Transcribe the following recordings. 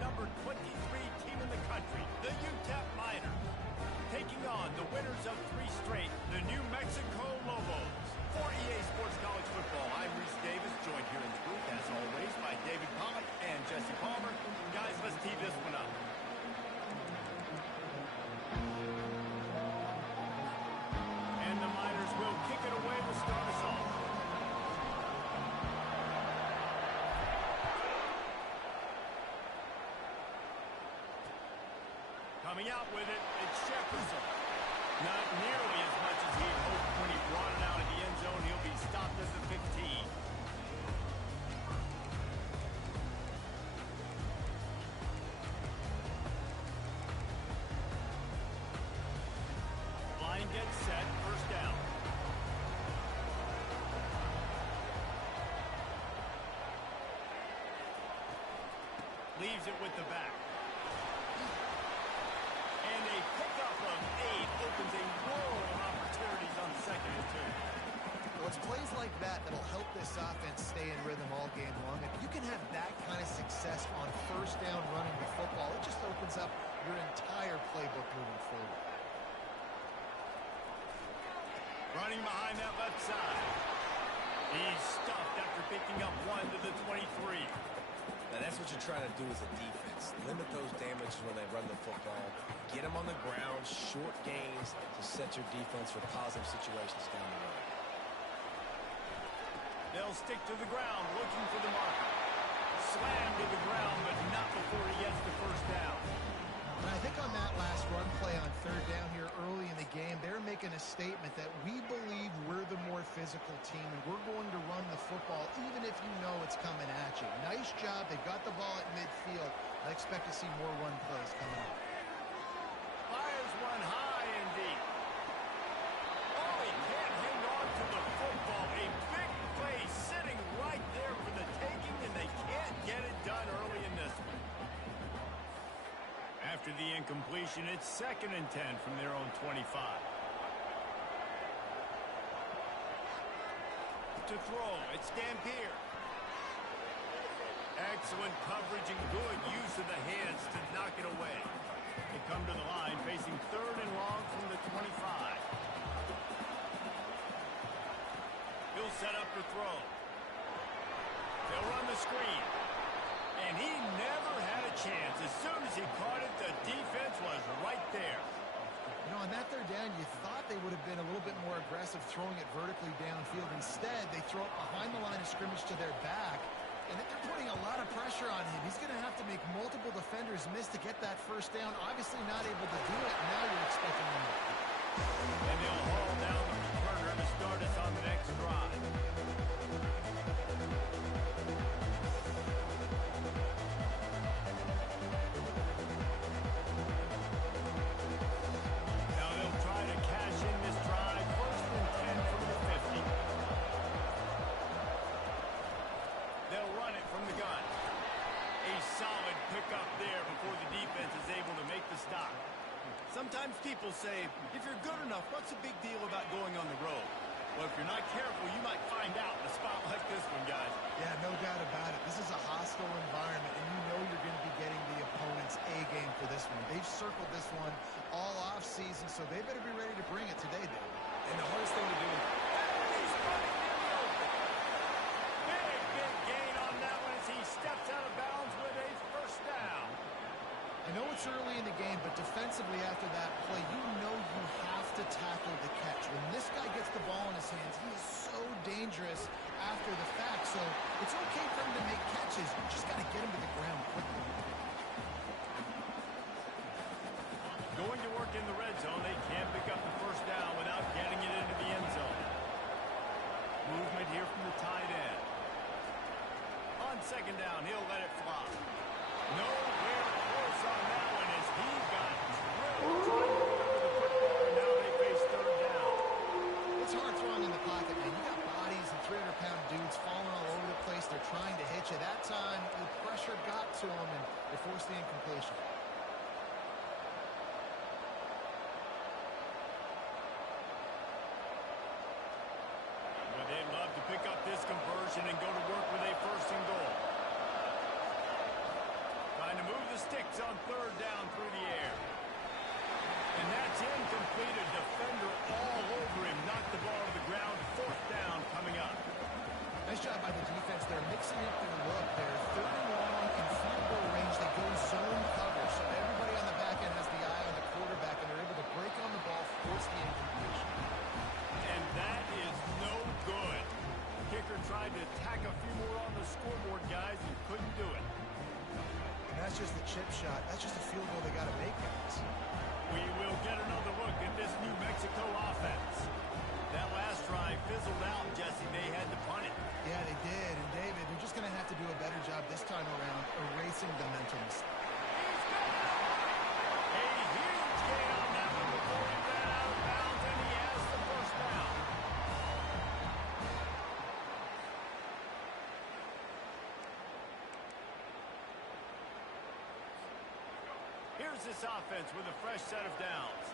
number 23 team in the country, the Utep Miners, taking on the winners of 3 straight, the New Mexico Lobos. For EA Sports College Football, I'm Reese Davis, joined here in the booth, as always, by David Pollock and Jesse Palmer. Guys, let's tee this one up. And the Miners will kick it away to start us off. Coming out with it, it's Jefferson. Not nearly as much as he'd hoped when he brought it out of the end zone. He'll be stopped at the 15. Line gets set, first down. Leaves it with the back. And a pickup of 8 opens a world of opportunities on 2nd and 2. Well, it's plays like that that'll help this offense stay in rhythm all game long. If you can have that kind of success on first down running the football, it just opens up your entire playbook moving forward. Running behind that left side. He's stuffed after picking up 1 to the 23. Now, that's what you're trying to do as a defense. Limit those damages when they run the football. Get them on the ground, short gains to set your defense for positive situations down the road. They'll stick to the ground, looking for the marker. Slammed to the ground, but not before he gets the first down. And I think on that last run play on 3rd down here early in the game, they're making a statement that we believe we're the more physical team and we're going to run the football even if you know it's coming at you. Nice job. They got the ball at midfield. I expect to see more run plays coming up. Fires one high and deep. Oh, he can't hang on to the football. A big play sitting right there for the taking, and they can't get it done early in this one. After the incompletion, it's 2nd and 10 from their own 25. To throw, it's Dampier. Excellent coverage and good use of the hands to knock it away. They come to the line facing 3rd and long from the 25. He'll set up to throw. They'll run the screen. And he never had a chance. As soon as he caught it, the defense was right there. You know, on that 3rd down, you thought they would have been a little bit more aggressive throwing it vertically downfield. Instead, they throw it behind the line of scrimmage to their back, and they're putting a lot of pressure on him. He's going to have to make multiple defenders miss to get that first down. Obviously not able to do it. Now you're expecting him to. And they'll haul down the returner to start us on the next drive. Up there before the defense is able to make the stop. Sometimes people say, if you're good enough, what's the big deal about going on the road? Well, if you're not careful, you might find out in a spot like this one, guys. Yeah, no doubt about it. This is a hostile environment, and you know you're going to be getting the opponent's A-game for this one. They've circled this one all off-season, so they better be ready to bring it today, David. And the hardest thing to do is... He's running in the open. Big gain on that one as he steps out of bounds with a first down. I know it's early in the game, but defensively after that play, you know you have to tackle the catch. When this guy gets the ball in his hands, he is so dangerous after the fact. So it's okay for him to make catches. You just got to get him to the ground quickly. Going to work in the red zone, they can't pick up the first down without getting it into the end zone. Movement here from the tight end. On 2nd down, he'll let it fly. Nowhere close on that one as he got drilled trying to recover the football, and now they face 3rd down. It's hard throwing in the pocket, man. You got bodies and 300-pound dudes falling all over the place. They're trying to hit you. That time, the pressure got to them, and they forced the incompletion. But they'd love to pick up this conversion and go to work with a 1st and goal. Trying to move the looks on third down through the air. And that's incomplete. A defender all over him. Knocked the ball to the ground. Fourth down coming up. Nice job by the defense. They're mixing up their look. They're third and long in field goal range. They go zone cover. So everybody on the back end has the eye on the quarterback, and they're able to break on the ball, force the incompletion. And that is no good. Kicker tried to tack a few more on the scoreboard, guys, and couldn't do it. And that's just the chip shot. That's just a field goal they got to make, guys. We will get another look at this New Mexico offense. That last drive fizzled out, Jesse. They had to punt it. Yeah, they did. And, David, they're just going to have to do a better job this time around erasing the mental mistake. A huge gain on that one before he ran out of bounds, and he has the first down. Here's this offense with a fresh set of downs.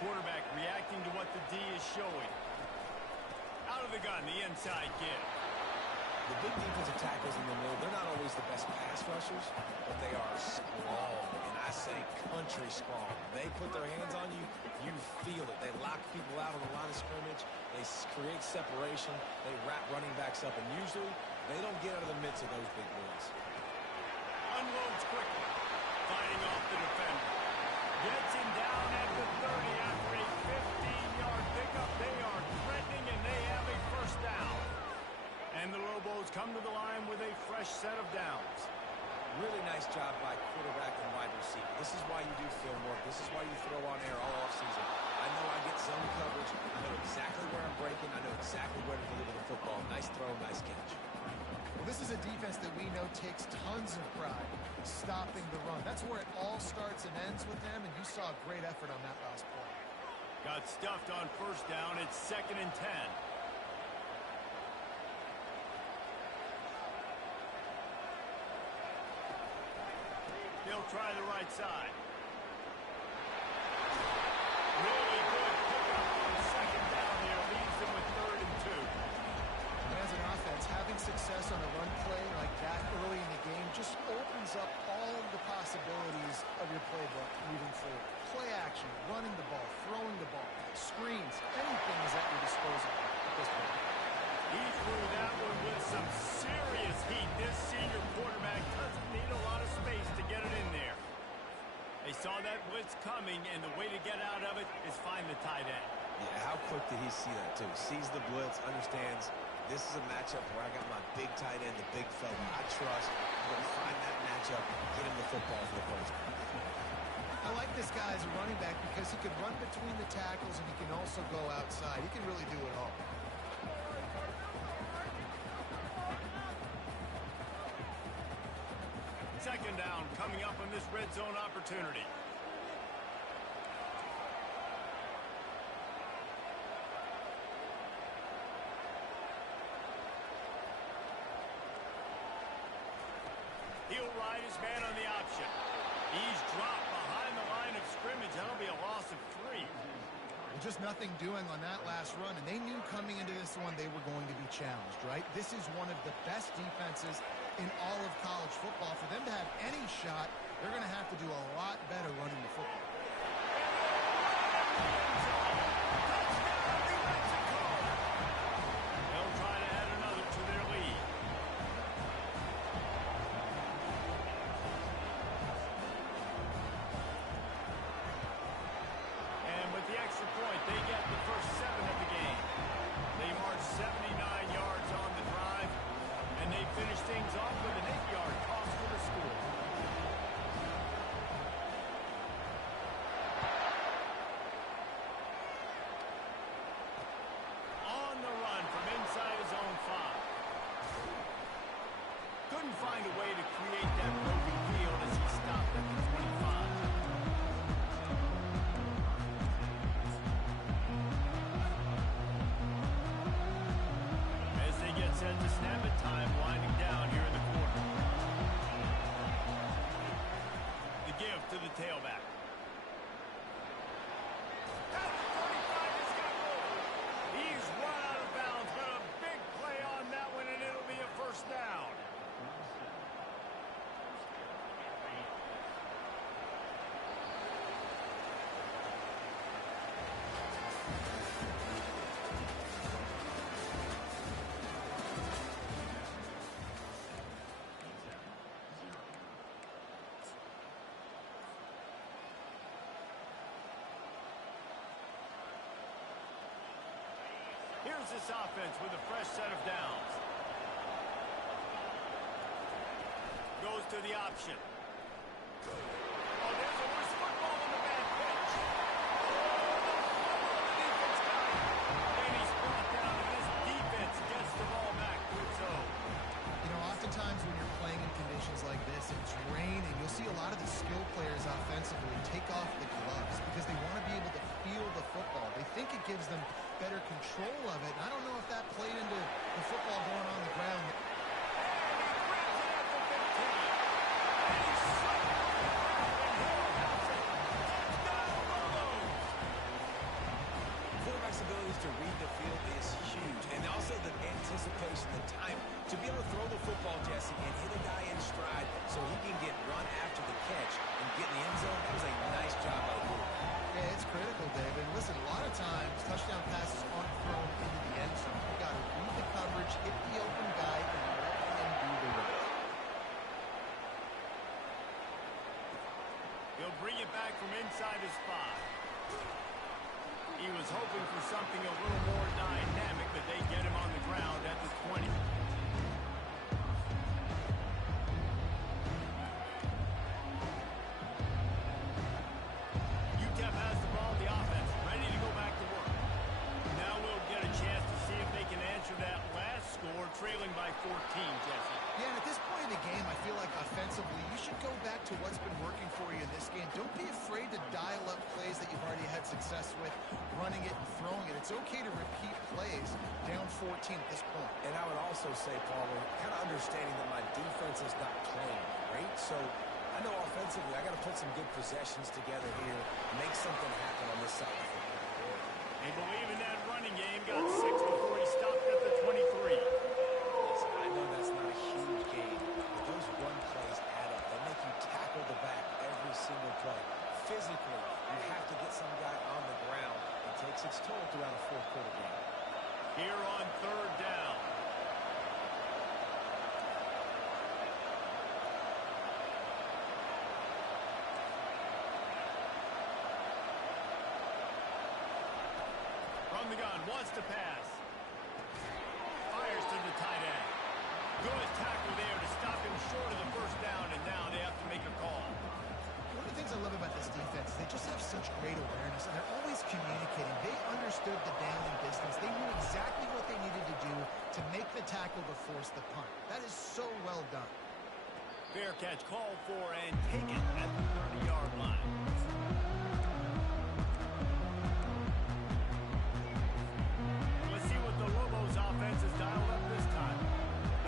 Quarterback reacting to what the D is showing. Out of the gun, the inside give. The big defensive tackles in the middle, they're not always the best pass rushers, but they are strong, and I say country strong. They put their hands on you, you feel it. They lock people out on the line of scrimmage. They create separation. They wrap running backs up, and usually they don't get out of the midst of those big boys. Unloads quickly, fighting off the defender. Gets him down at the 30 after a 15-yard pickup. They are threatening, and they have a first down. And the Lobos come to the line with a fresh set of downs. Really nice job by quarterback and wide receiver. This is why you do film work. This is why you throw on air all offseason. I know I get zone coverage. I know exactly where I'm breaking. I know exactly where to deliver the football. Nice throw, nice catch. Well, this is a defense that we know takes tons of pride stopping the run. That's where it all starts and ends with them, and you saw a great effort on that last play. Got stuffed on first down. It's 2nd and 10. He'll try the right side. Really good pickup on 2nd down there. Leaves them with 3rd and 2. And as an offense, having success on a run play like that early in the game just opens up all of the possibilities of your playbook moving forward. Play action, running the ball, throwing the ball, screens, anything is at your disposal at this point. He threw that one with some serious heat. This senior quarterback doesn't need a lot of space to get it in there. They saw that blitz coming, and the way to get out of it is find the tight end. Yeah, how quick did he see that, too? Sees the blitz, understands this is a matchup where I got my big tight end, the big fella. I trust. I'm going to find that matchup, get him the football for the first time. I like this guy as a running back because he can run between the tackles and he can also go outside. He can really do it all. Second down coming up on this red zone opportunity. He'll ride his man on the option. He's dropped behind the line of scrimmage. That'll be a loss of 3. Well, just nothing doing on that last run, and they knew coming into this one they were going to be challenged, right? This is one of the best defenses in all of college football. For them to have any shot, they're going to have to do a lot better running the football. Touchdown, New Mexico! They'll try to add another to their lead. And with the extra point, they get the first 7 of the game. They march 79 yards on the drive, and they finish things off with an 8-yard toss for the score. On the run from inside his own 5. Couldn't find a way to create that broken field as he stopped at the 25. As they get set to snap it, time winding down here in the quarter. The give to the tailback. At the 35, he's got room. He's run out of bounds, but a big play on that one, and this offense with a fresh set of downs. Goes to the option. Oh, there's a loose football on the bad pitch. The defense got it. And he's brought down, and this defense gets the ball back to its own. You know, oftentimes when you're playing in conditions like this and it's raining, you'll see a lot of the skill players offensively take off the gloves because they want to be able to feel the football. They think it gives them better control of it. And I don't know if that played into the football going on the ground. Abilities to read the field is huge, and also the anticipation, the time to be able to throw the football, Jesse, and hit a guy in stride so he can get run after the catch and get in the end zone. That was a nice job by the quarterback. Yeah, it's critical, David. Listen, a lot of times touchdown passes aren't thrown into the end zone. You got to read the coverage, hit the open guy, and let him do the rest. He'll bring it back from inside his 5. He was hoping for something a little more dynamic, but they get him on the ground at the 20. Utep has the ball, the offense, ready to go back to work. Now we'll get a chance to see if they can answer that last score, trailing by 14, Jesse. Yeah, and at this point in the game, I feel like offensively, you should go back to what's been working for you in this game. Don't be afraid to dial up plays that you've already had success with, running it and throwing it. It's okay to repeat plays down 14 at this point. And I would also say, Paul, we're kind of understanding that my defense is not playing great, so I know offensively I got to put some good possessions together here, make something happen on this side of the football. They believe in that running game, got 6 before he stopped at the 23. Listen, I know that's not a huge game, but those run plays add up. They make you tackle the back every single play. Physically, you have to get some guy on the ground. It takes its toll throughout a fourth-quarter game. Here on 3rd down. From the gun, wants to pass. Fires to the tight end. Good tackle there to stop him short of the first down, and now they have to make a call. One of the things I love about this defense is they just have such great awareness, and they're always communicating. They understood the down and distance. They knew exactly what they needed to do to make the tackle to force the punt. That is so well done. Fair catch called for and taken at the 30-yard line. Let's see what the Lobos offense has dialed up this time.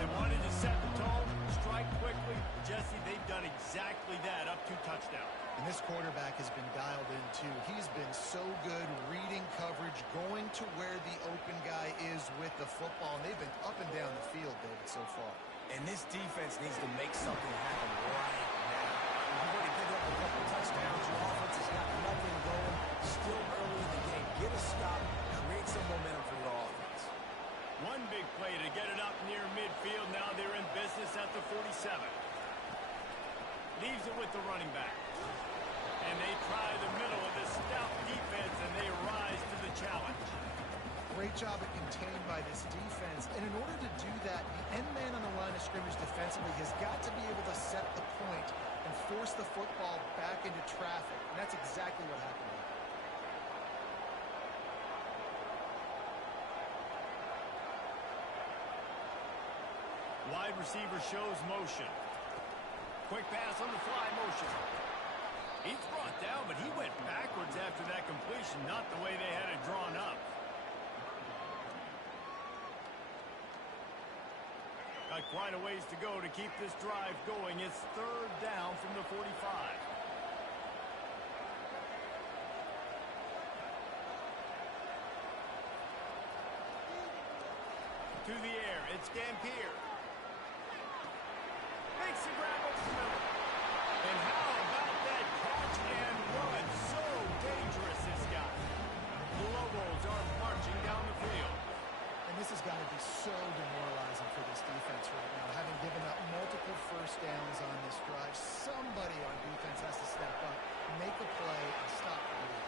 They wanted to set the tone, strike quickly. Jesse, they've done exactly that, up to touchdown. And this quarterback has been dialed in, too. He's been so good reading coverage, going to where the open guy is with the football. And they've been up and down the field, David, so far. And this defense needs to make something happen right now. You've already picked up a couple of touchdowns. Your offense has got nothing going. Still early in the game. Get a stop. Create some momentum for your offense. One big play to get it up near midfield. Now they're in business at the 47. Leaves it with the running back. And they try the middle of this stout defense, and they rise to the challenge. Great job at contained by this defense. And in order to do that, the end man on the line of scrimmage defensively has got to be able to set the point and force the football back into traffic. And that's exactly what happened here. Wide receiver shows motion. Quick pass on the fly motion. He's brought down, but he went backwards after that completion, not the way they had it drawn up. Got quite a ways to go to keep this drive going. It's 3rd down from the 45. To the air, it's Gampier. Makes the grab over the middle. And how about that catch and run? So dangerous, this guy. The Lobos are marching down the field. And this has got to be so demoralizing for this defense right now. Having given up multiple first downs on this drive, somebody on defense has to step up, make a play, and stop the lead.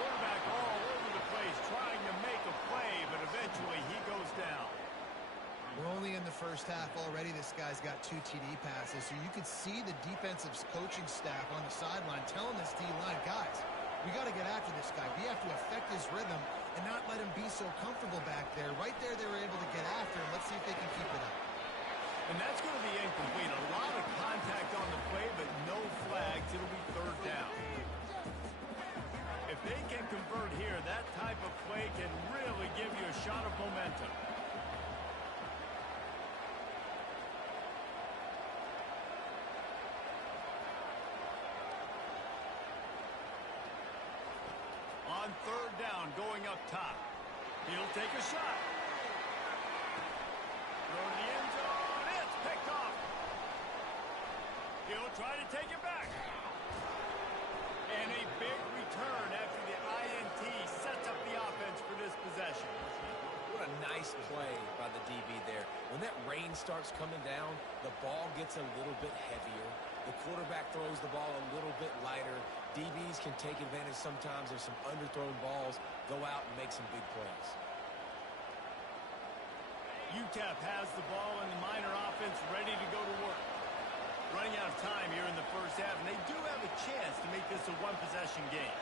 Quarterback all over the place trying to make a We're only in the first half already. This guy's got 2 TD passes, so you could see the defensive coaching staff on the sideline telling this D-line, guys, we got to get after this guy. We have to affect his rhythm and not let him be so comfortable back there. Right there, they were able to get after him. Let's see if they can keep it up. And that's going to be incomplete. A lot of contact on the play, but no flags. It'll be third down. If they can convert here, that type of play can really give you a shot of momentum. On third down, going up top. He'll take a shot. Throw to the end zone. It's picked off. He'll try to take it back. And a big return after the INT sets up the offense for this possession. What a nice play by the DB there. When that rain starts coming down, the ball gets a little bit heavier. The quarterback throws the ball a little bit lighter. DBs can take advantage sometimes of some underthrown balls, go out and make some big plays. Utep has the ball and the Miner offense ready to go to work. Running out of time here in the first half, and they do have a chance to make this a one-possession game.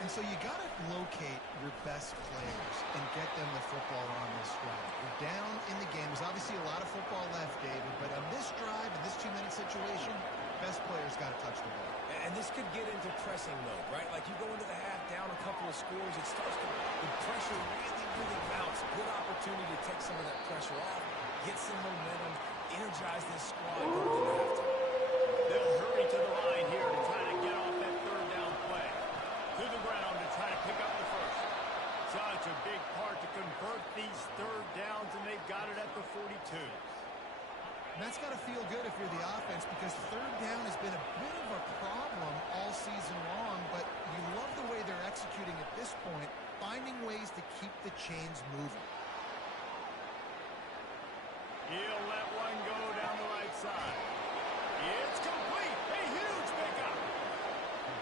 And so you got to locate your best players and get them the football on this drive. You're down in the game. There's obviously a lot of football left, David, but on this drive, in this 2-minute situation, best players got to touch the ball. And this could get into pressing mode, right? Like you go into the half down a couple of scores, it starts to, the pressure really mounts. Good opportunity to take some of that pressure off, get some momentum, energize this squad going into halftime. They'll hurry to the line here to try to get off that third down play. To the ground to try to pick up the first. Such a big part to convert these third downs, and they've got it at the 42. And that's got to feel good if you're the offense, because third down has been a bit of a problem all season long, but you love the way they're executing at this point, finding ways to keep the chains moving. He'll let one go down the right side. It's complete. A huge pickup.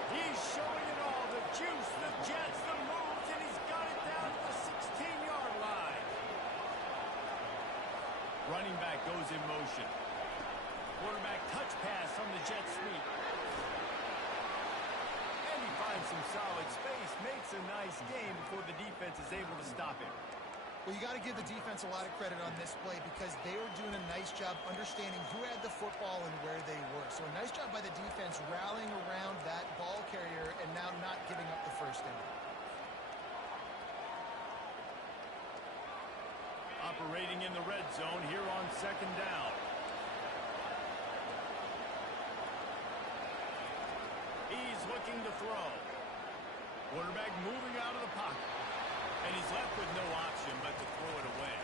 He's showing it all. The juice, the jets, the moves, and he's got it down to the 16-yard line. Running back goes in motion. Quarterback touch pass on the jet sweep. And he finds some solid space, makes a nice game before the defense is able to stop him. Well, you got to give the defense a lot of credit on this play because they were doing a nice job understanding who had the football and where they were. So a nice job by the defense rallying around that ball carrier and now not giving up the first down. Operating in the red zone here on second down. He's looking to throw. Quarterback moving out of the pocket. And he's left with no option but to throw it away.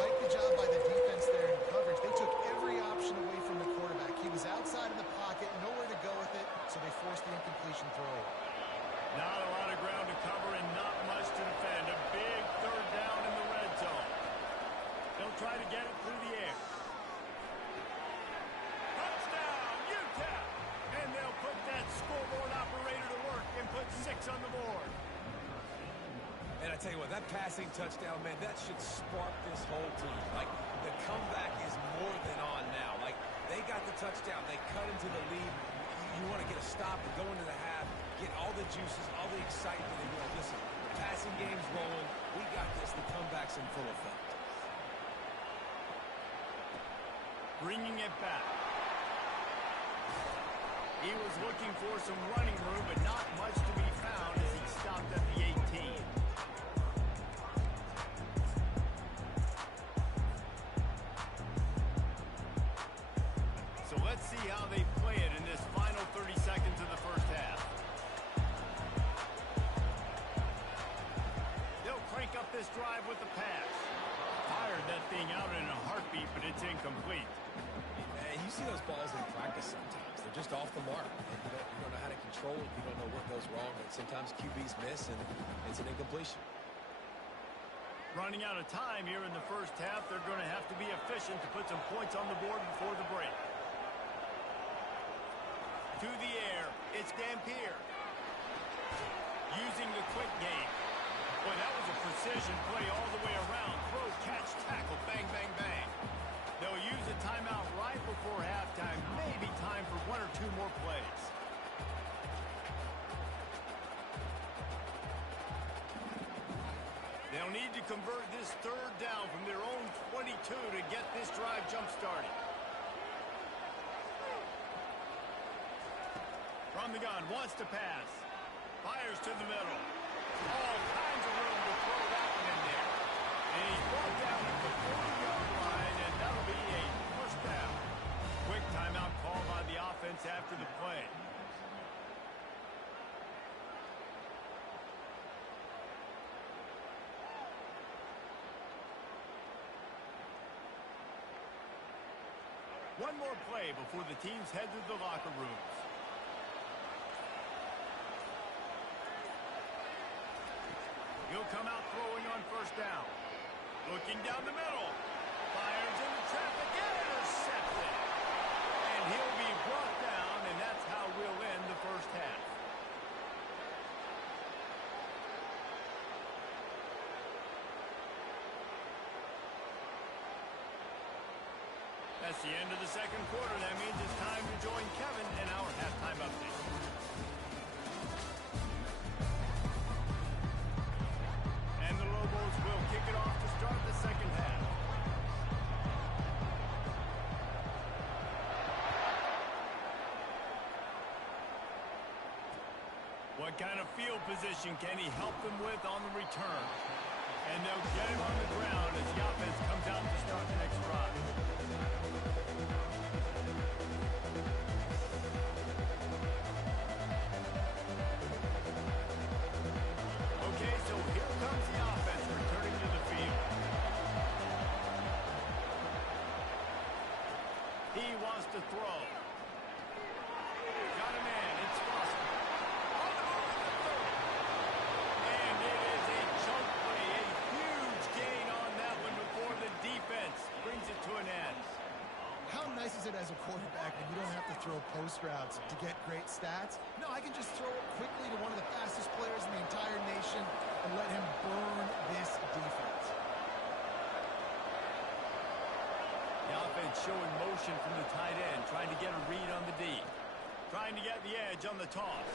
Like the job by the defense there in coverage. They took every option away from the quarterback. He was outside of the pocket, nowhere to go with it, so they forced the incompletion throw. Not a lot of ground to cover and not much to defend. A big third down in the red zone. They'll try to get it through the air. Touchdown, Utep! And they'll put that scoreboard operator to work and put 6 on the board. And I tell you what, that passing touchdown, man, that should spark this whole team. Like, the comeback is more than on now. Like, they got the touchdown. They cut into the lead. You want to get a stop and go into the half, get all the juices, all the excitement, and be like, listen, the passing game's rolling. We got this. The comeback's in full effect. Bringing it back. He was looking for some running room, but not much to be found as he stopped at the 18. So let's see how they play it in this final 30 seconds of the first half. They'll crank up this drive with the pass. Fired that thing out in a heartbeat, but it's incomplete. And you see those balls in practice sometimes. They're just off the mark. And you don't know how to control it. You don't know what goes wrong. And sometimes QBs miss, and it's an incompletion. Running out of time here in the first half, they're going to have to be efficient to put some points on the board before the break. To the air, it's Dampier. Using the quick game. Boy, that was a precision play all the way around. Throw, catch, tackle, bang, bang, bang. They'll use a timeout right before halftime. Maybe time for one or two more plays. They'll need to convert this third down from their own 22 to get this drive jump-started. From the gun, wants to pass. Fires to the middle. All kinds of room to throw that one in there. And he's brought down at the 40-yard line, and that'll be a first down. Quick timeout call by the offense after the play. One more play before the teams head to the locker rooms. He'll come out throwing on first down. Looking down the middle. Fires into traffic. Intercepted. And he'll be brought down, and that's how we'll end the first half. That's the end of the second quarter. That means it's time to join Kevin in our halftime update. And the Lobos will kick it off to start the second half. What kind of field position can he help them with on the return? And they'll get him on the ground as the offense comes out to start the next drive. Okay, so here comes the offense returning to the field. He wants to throw. Got a man. It's Foster. On the move to the 30. And it is a chunk play. A huge gain on that one before the defense brings it to an end. How nice is it as a quarterback when you don't have to throw post routes to get great stats? No, I can just throw it quickly to one of the fastest players in the entire nation and let him burn this defense. The offense showing motion from the tight end, trying to get a read on the D. Trying to get the edge on the toss.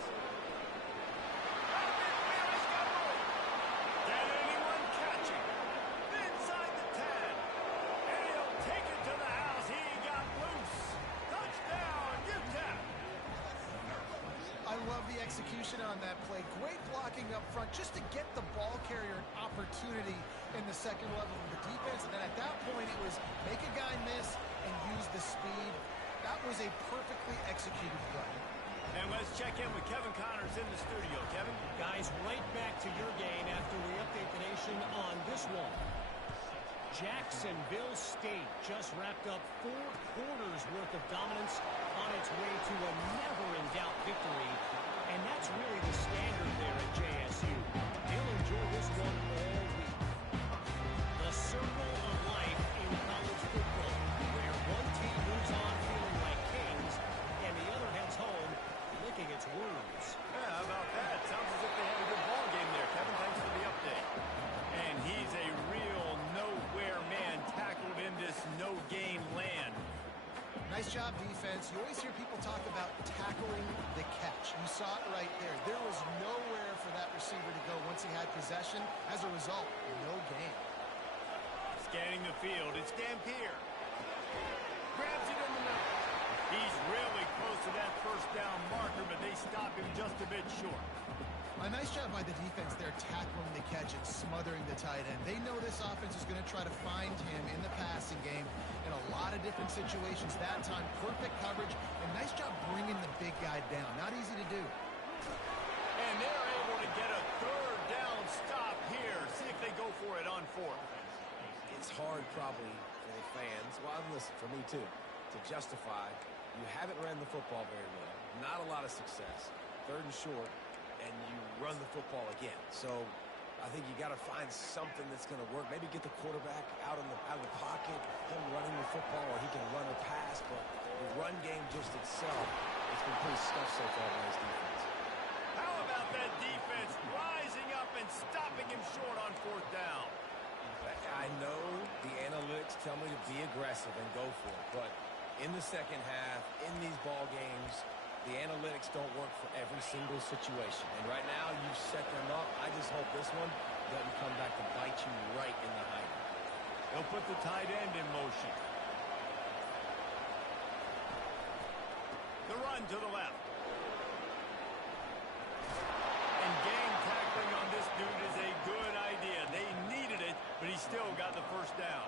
Can anyone catch him? Inside the 10. And he'll take it to the house. He got loose. Touchdown, Utep. I love the execution on that play. Great blocking up front just to get the ball carrier an opportunity in the second level of the defense. And then at that point, it was make a guy miss and use the speed. That was a perfectly executed play. And let's check in with Kevin Connors in the studio. Kevin? Guys, right back to your game after we update the nation on this one. Jacksonville State just wrapped up 4 quarters worth of dominance on its way to a never-in-doubt victory. And that's really the standard there at JSU. They'll enjoy this one all week. The circle of life in college football, where one team moves on feeling like kings, and the other heads home licking its wounds. Yeah, how about that? Sounds as if they had a good ball game there, Kevin. Thanks for the update. And he's a real nowhere man tackled in this no-game land. Nice job, defense. You always hear people talk about tackling the catch. You saw it right there. There was nowhere for that receiver to go once he had possession. As a result, no gain. Scanning the field, it's Dampier. Grabs it in the middle. He's really close to that first down marker, but they stop him just a bit short. A nice job by the defense there tackling the catch and smothering the tight end. They know this offense is going to try to find him in the passing game in a lot of different situations. That time, perfect coverage, and nice job bringing the big guy down. Not easy to do. And they're able to get a third down stop here. See if they go for it on fourth. It's hard probably for the fans, well, listen, for me too, to justify you haven't ran the football very well. Not a lot of success. Third and short. And you run the football again. So I think you got to find something that's going to work. Maybe get the quarterback out of the pocket, him running the football, or he can run or pass. But the run game just itself, it's been pretty stuffed so far by his defense. How about that defense rising up defense stopping him short on fourth down. I know the analytics tell me to be aggressive and go for it, but in the second half, in these ball games, the analytics don't work for every single situation. And right now, you've set them up. I just hope this one doesn't come back to bite you right in the hide. They'll put the tight end in motion. The run to the left. And game tackling on this dude is a good idea. They needed it, but he still got the first down.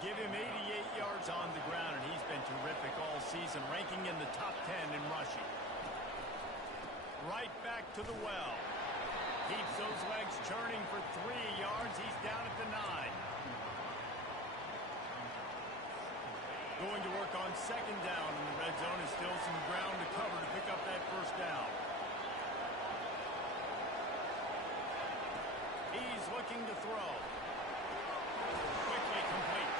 Give him 88 yards on the ground, and he's been terrific all season, ranking in the top 10 in rushing. Right back to the well. Keeps those legs churning for 3 yards. He's down at the 9. Going to work on second down in the red zone. Is still some ground to cover to pick up that first down. He's looking to throw. Quickly complete.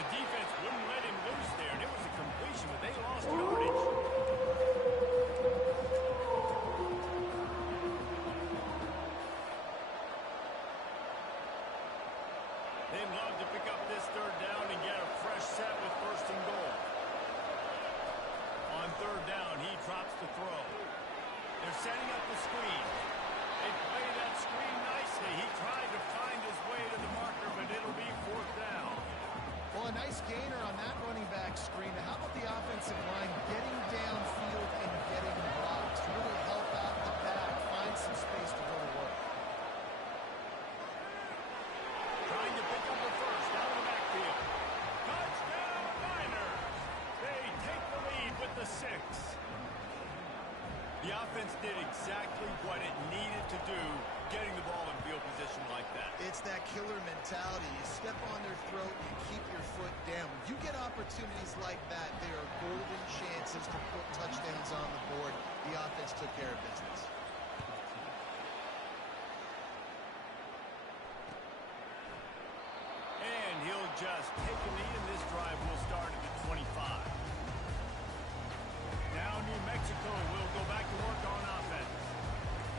The defense wouldn't let him loose there, and it was a completion, but they lost yardage. They'd love to pick up this third down and get a fresh set with first and goal. On third down, he drops the throw. They're setting up the screen. They play that screen nicely. He tried to find his way to the marker, but it'll be fourth down. Well, a nice gainer on that running back screen. How about the offensive line getting downfield and getting blocks to really help out the back, find some space to go to work. Trying to pick up the first out of the backfield. Touchdown, Niners! They take the lead with the 6. The offense did exactly what it needed to do, getting the ball in field position like that. It's that killer mentality. You step on their throat, you keep your foot down. When you get opportunities like that, there are golden chances to put touchdowns on the board. The offense took care of business. And he'll just take a knee, and this drive will start at the 25. Now New Mexico will go back to work on offense.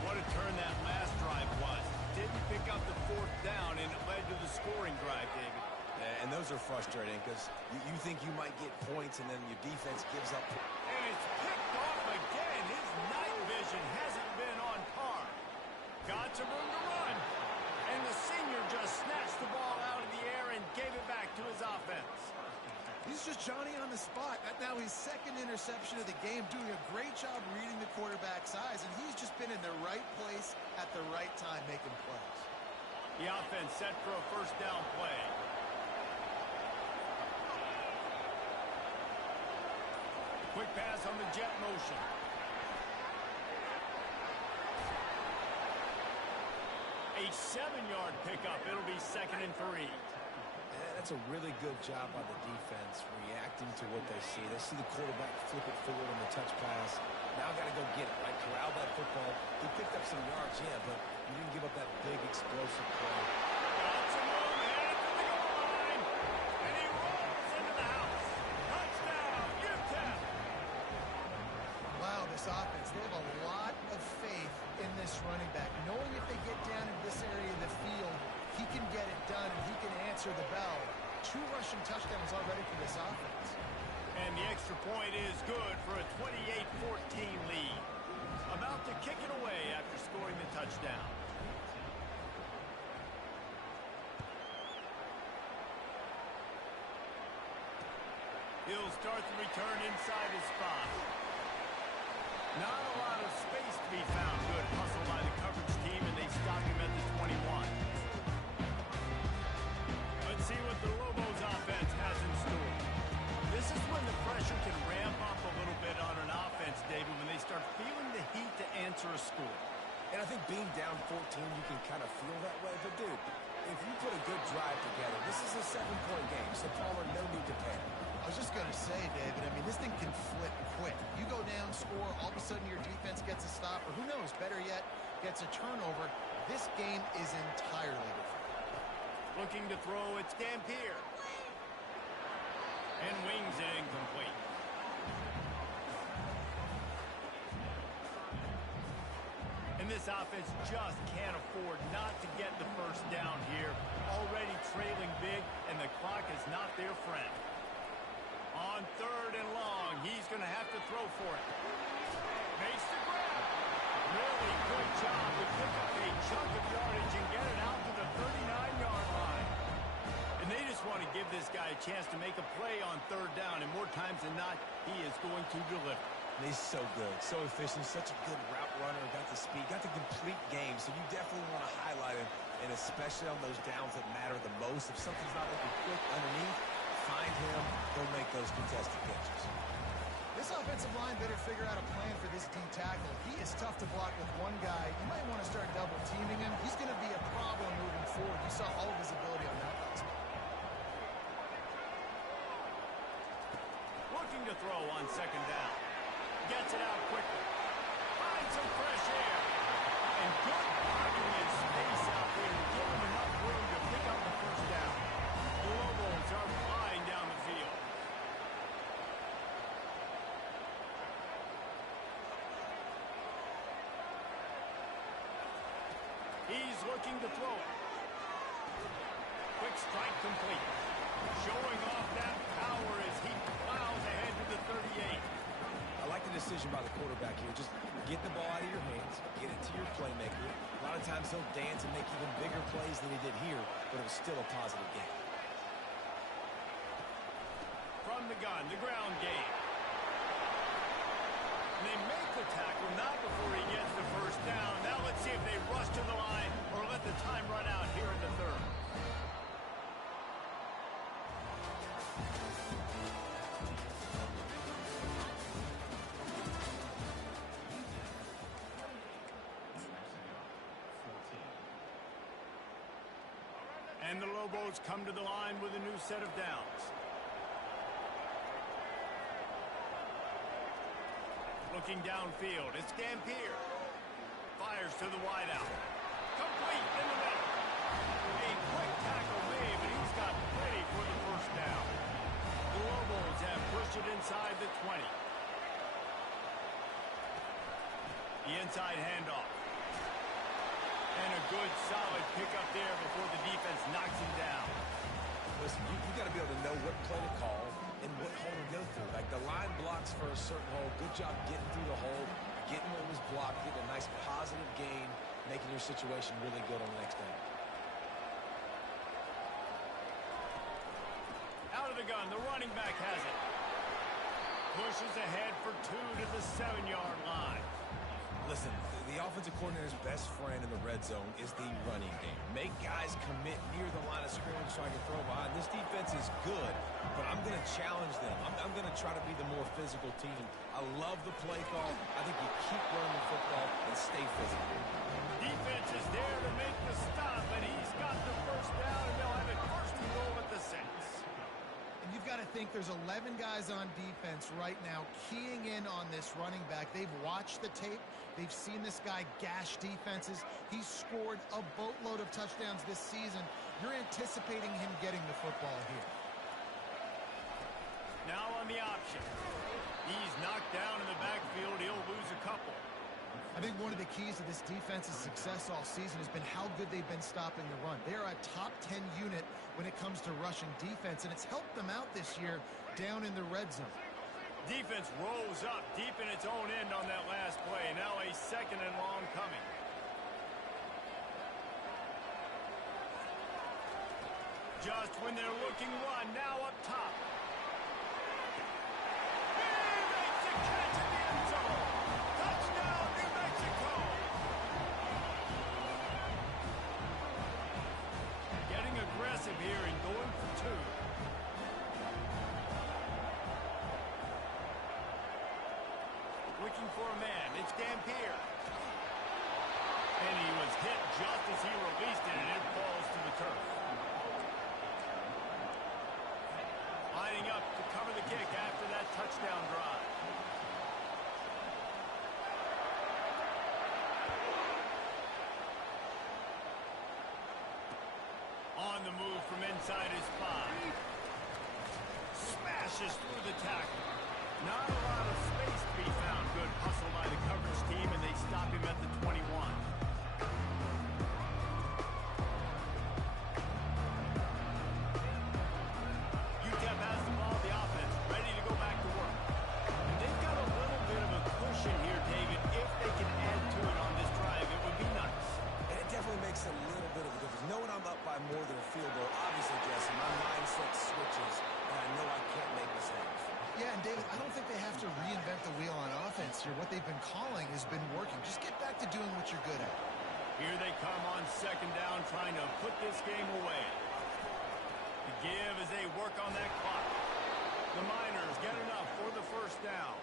What a turn that last drive was. Didn't pick up the fourth down, and it led to the scoring drive, David. Yeah, and those are frustrating because you think you might get points, and then your defense gives up. And it's picked off again. His night vision hasn't been on par. Got some room to run. And the senior just snatched the ball out of the air and gave it back to his offense. He's just Johnny on the spot. Now his second interception of the game, doing a great job reading the quarterback's eyes, and he's just been in the right place at the right time making plays. The offense set for a first down play. Quick pass on the jet motion. A 7-yard pickup. It'll be 2nd and 3. That's a really good job by the defense, reacting to what they see. They see the quarterback flip it forward on the touch pass. Now got to go get it, right? Corral that football. He picked up some yards, yeah, but he didn't give up that big explosive play. Got some room ahead to the goal line. And he rolls into the house. Touchdown, Utep. Wow, this offense, they have a lot of faith in this running back, knowing if they get down in this area of the field, he can get it done and he can answer the bell. 2 rushing touchdowns already for this offense. And the extra point is good for a 28-14 lead. About to kick it away after scoring the touchdown. He'll start the return inside his spot. Not a lot of space to be found. Good hustle by the coverage team, and they stop him at the 21. Let's see what the Lobos offense has in store. This is when the pressure can ramp up a little bit on an offense, David, when they start feeling the heat to answer a score. And I think being down 14, you can kind of feel that way. But, dude, if you put a good drive together, this is a 7-point game, so Palmer, no need to panic. I was just going to say, David, I mean, this thing can flip quick. You go down, score, all of a sudden your defense gets a stop, or who knows, better yet, gets a turnover. This game is entirely different. Looking to throw, it's Dampier. And wings it incomplete. And this offense just can't afford not to get the first down here. Already trailing big, and the clock is not their friend. On 3rd and long, he's going to have to throw for it. Makes the grab. Really good job to pick up a chunk of yardage and get it out to the 39-yard line. And they just want to give this guy a chance to make a play on 3rd down, and more times than not, he is going to deliver. And he's so good, so efficient, such a good route runner, got the speed, got the complete game, so you definitely want to highlight him, and especially on those downs that matter the most. If something's not looking quick underneath, find him, he'll make those contested catches. This offensive line better figure out a plan for this D tackle. He is tough to block with one guy. You might want to start double teaming him. He's going to be a problem moving forward. You saw all of his ability on that last play. Looking to throw on 2nd down. Gets it out quickly. Finds some fresh air. And good blocking and space out there to give him enough room to pick up the first down. The Lobos are flying down the field. He's looking to throw it. Quick strike complete. Showing off that power as he plows ahead to the 38. I like the decision by the quarterback here. Just get the ball out of your hands, get it to your playmaker. A lot of times he'll dance and make even bigger plays than he did here, but it was still a positive game. From the gun, the ground game. And they make the tackle, not before he gets the first down. Now let's see if they rush to the line or let the time run out here in the 3rd. And the Lobos come to the line with a new set of downs. Looking downfield, it's Dampier. Fires to the wideout. Complete in the middle. A quick tackle made, but he's got plenty for the first down. The Lobos have pushed it inside the 20. The inside handoff. And a good, solid pickup there before the defense knocks him down. Listen, you got to be able to know what play to call and what hole to go through. Like the line blocks for a certain hole. Good job getting through the hole, getting what was blocked, getting a nice positive gain, making your situation really good on the next down. Out of the gun, the running back has it. Pushes ahead for 2 to the 7-yard line. Listen, the offensive coordinator's best friend in the red zone is the running game. Make guys commit near the line of scrimmage so I can throw behind. This defense is good, but I'm going to challenge them. I'm going to try to be the more physical team. I love the play call. I think you keep running the football and stay physical. Defense is there to make the stop, and he's got the first down, and they'll have it 1st and goal at the 6. And you've got to think there's 11 guys on defense right now keying in on this running back. They've watched the tape. They've seen this guy gash defenses. He's scored a boatload of touchdowns this season. You're anticipating him getting the football here. Now on the option. He's knocked down in the backfield. He'll lose a couple. I think one of the keys to this defense's success all season has been how good they've been stopping the run. They are a top 10 unit when it comes to rushing defense, and it's helped them out this year down in the red zone. Defense rolls up deep in its own end on that last play. Now a 2nd and long coming. Just when they're looking one, now up top. He makes a catch in the end zone. Touchdown, New Mexico. Getting aggressive here and going for 2. Looking for a man. It's Dampier. And he was hit just as he released it, and it falls to the turf. Lining up to cover the kick after that touchdown drive. On the move from inside his 5. Smashes through the tackle. Not a lot of space to be found. Good hustle by the coverage team, and they stop him at the 21. David, I don't think they have to reinvent the wheel on offense here. What they've been calling has been working. Just get back to doing what you're good at. Here they come on second down, trying to put this game away. The give as they work on that clock. The Miners get enough for the first down.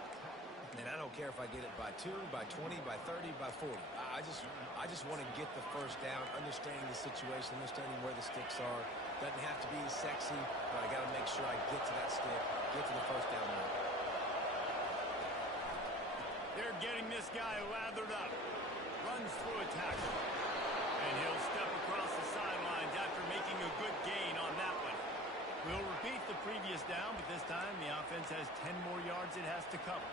And I don't care if I get it by 2, by 20, by 30, by 40. I just want to get the first down, understanding the situation, understanding where the sticks are. Doesn't have to be sexy, but I got to make sure I get to that stick, get to the first down line. They're getting this guy lathered up. Runs through a tackle. And he'll step across the sidelines after making a good gain on that one. We'll repeat the previous down, but this time the offense has 10 more yards it has to cover.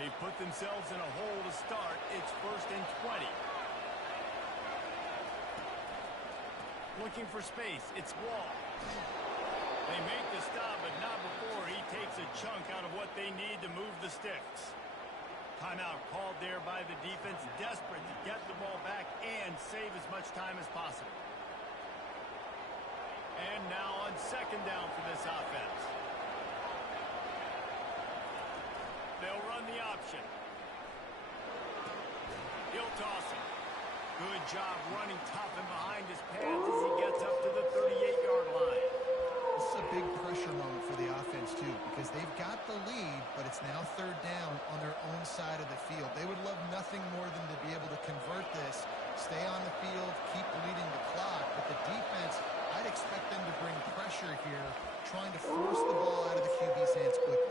They put themselves in a hole to start. It's 1st and 20. Looking for space. It's Wall. They make the stop, but not before he takes a chunk out of what they need to move the sticks. Timeout called there by the defense, desperate to get the ball back and save as much time as possible. And now on second down for this offense. They'll run the option. He'll toss it. Good job running tough and behind his pads as he gets up to the 38-yard line. This is a big pressure moment for the offense, too, because they've got the lead, but it's now third down on their own side of the field. They would love nothing more than to be able to convert this, stay on the field, keep bleeding the clock. But the defense, I'd expect them to bring pressure here, trying to force the ball out of the QB's hands quickly.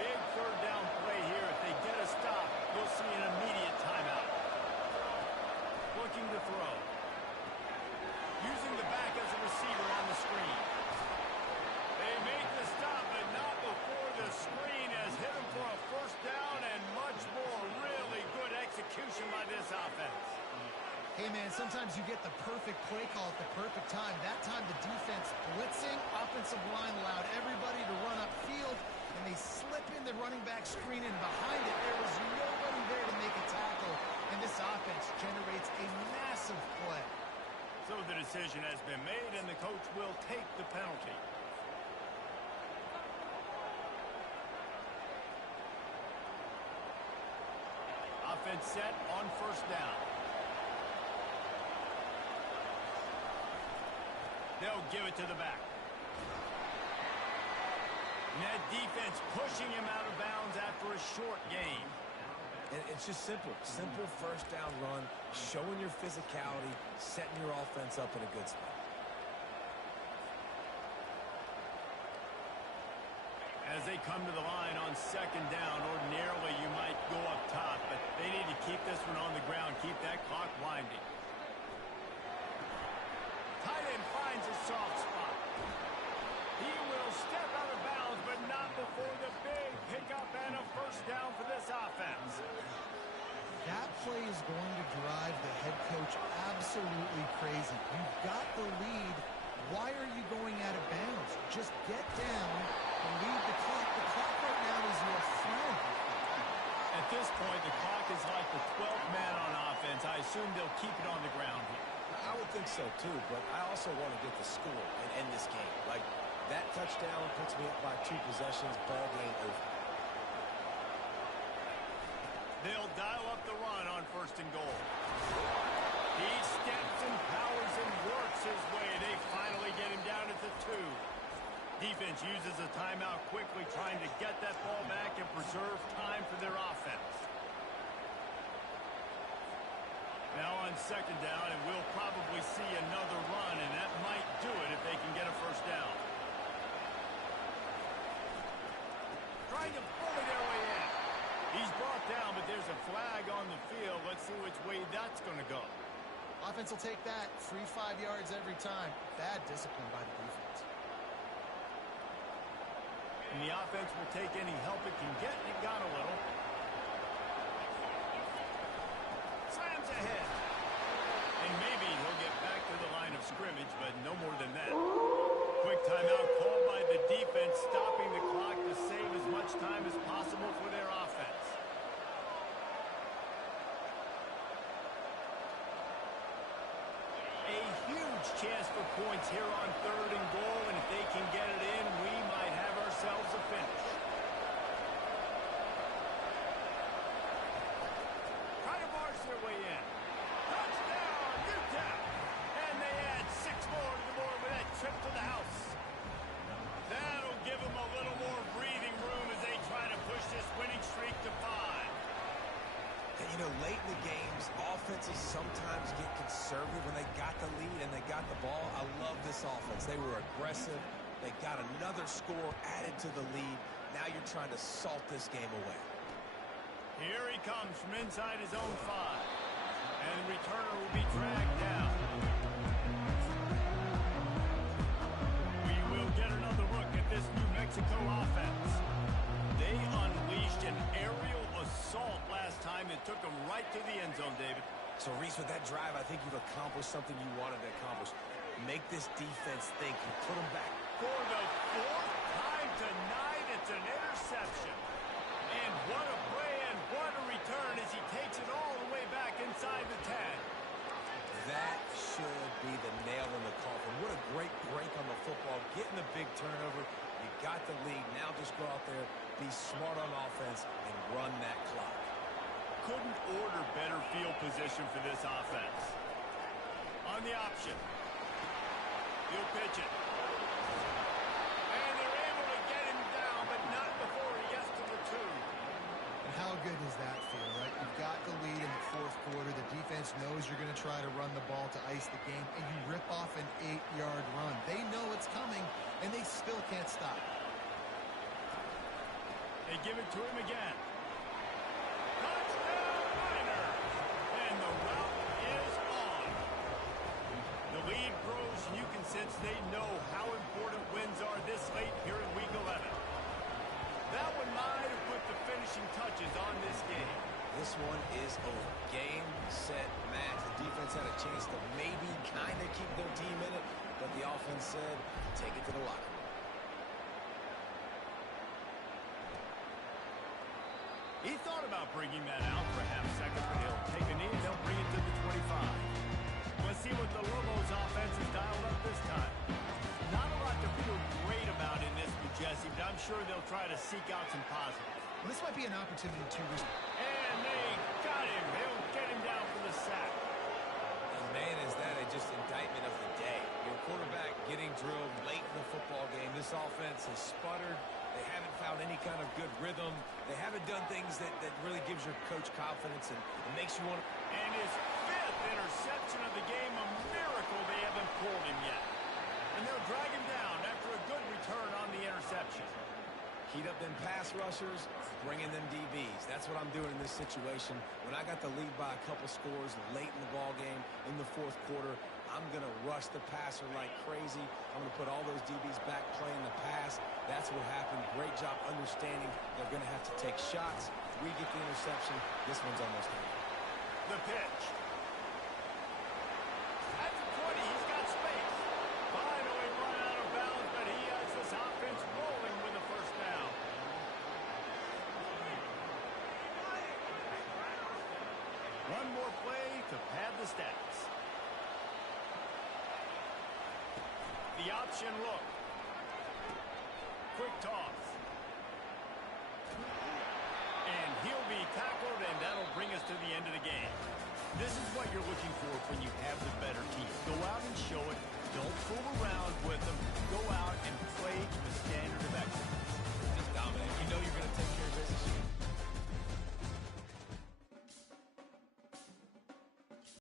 Big third down play here. If they get a stop, you'll see an immediate timeout. Looking to throw. Using the back as a receiver on the screen. They make the stop, but not before the screen has hit him for a first down and much more. Really good execution by this offense. Hey, man, sometimes you get the perfect play call at the perfect time. That time the defense blitzing, offensive line allowed everybody to run upfield, and they slip in the running back screen, and behind it there was nobody there to make a tackle, and this offense generates a massive play. So the decision has been made, and the coach will take the penalty. Offense set on first down. They'll give it to the back. And that defense pushing him out of bounds after a short gain. And it's just simple. Simple first down run, showing your physicality, setting your offense up in a good spot. As they come to the line on second down, ordinarily you might go up top, but they need to keep this one on the ground, keep that clock winding. Tight end finds a soft spot. He will step out of bounds, but not before the big pickup and a first down for this offense. That play is going to drive the head coach absolutely crazy. You've got the lead. Why are you going out of bounds? Just get down and lead the clock. The clock right now is your friend. At this point, the clock is like the 12th man on offense. I assume they'll keep it on the ground here. I would think so, too, but I also want to get the score and end this game. Like, that touchdown puts me up by 2 possessions, ball game over. They'll dial up the run on first and goal. He steps and powers and works his way. They finally get him down at the 2. Defense uses a timeout quickly, trying to get that ball back and preserve time for their offense. Now on second down, and we'll probably see another run, and that might do it if they can get a first down. Trying to bully their way in. He's brought down, but there's a flag on the field. Let's see which way that's going to go. Offense will take that. Free 5 yards every time. Bad discipline by the defense. And the offense will take any help it can get, and it got a little. Slams ahead. And maybe he'll get back to the line of scrimmage, but no more than that. Quick timeout called by the defense, stopping the clock to save as much time as possible for their offense. huge chance for points here on 3rd and goal, and if they can get it in, we might have ourselves a finish. Try to march their way in. Touchdown, Utep! And they add 6 more to the board with that trip to the house. That'll give them a little more breathing room as they try to push this winning streak to 5. And, you know, late in the games, offenses sometimes get conservative when they got the lead and they got the ball. I love this offense. They were aggressive. They got another score added to the lead. Now you're trying to salt this game away. Here he comes from inside his own 5. And the returner will be dragged down. We will get another look at this New Mexico offense. They unleashed an aerial assault last time that took them right to the end zone, David. So, Reese, with that drive, I think you've accomplished something you wanted to accomplish. Make this defense think. You put them back. For the 4th time tonight, it's an interception. And what a play and what a return as he takes it all the way back inside the 10. That should be the nail in the coffin. What a great break on the football. Getting the big turnover. You got the lead. Now just go out there, be smart on offense, and run that clock. Couldn't order better field position for this offense. On the option. He'll pitch it. And they're able to get him down, but not before he gets to the 2. And how good does that feel, right? You've got the lead in the 4th quarter. The defense knows you're going to try to run the ball to ice the game, and you rip off an 8-yard run. They know it's coming, and they still can't stop. They give it to him again. Touchdown, Niners! And the route is on. The lead grows, and you can sense they know how important wins are this late here in Week 11. That one might have put the finishing touches on this game. This one is over. Game, set, match. The defense had a chance to maybe kind of keep their team in it, but the offense said, take it to the locker room. He thought about bringing that out for a half second, but he'll take a knee and they'll bring it to the 25. Let's see what the Lobos offense has dialed up this time. Not a lot to feel great about in this one, Jesse, but I'm sure they'll try to seek out some positives. This might be an opportunity to... And they got him. They'll get him down for the sack. And man, is that just indictment of the day. Your quarterback getting drilled late in the football game. This offense has sputtered. They haven't found any kind of good rhythm. They haven't done things that really gives your coach confidence and makes you want to... And his 5th interception of the game, a miracle they haven't pulled him yet. And they'll drag him down after a good return on the interception. Heat up them pass rushers, bringing them DBs. That's what I'm doing in this situation. When I got the lead by a couple scores late in the ball game in the 4th quarter, I'm going to rush the passer like crazy. I'm going to put all those DBs back playing the pass. That's what happened. Great job understanding they're going to have to take shots. We get the interception. This one's almost done. The pitch. At the 20, he's got space. Finally run out of bounds, but he has this offense rolling with the first down. One more play to pad the stats. The option look. Quick toss. And he'll be tackled, and that'll bring us to the end of the game. This is what you're looking for when you have the better team. Go out and show it. Don't fool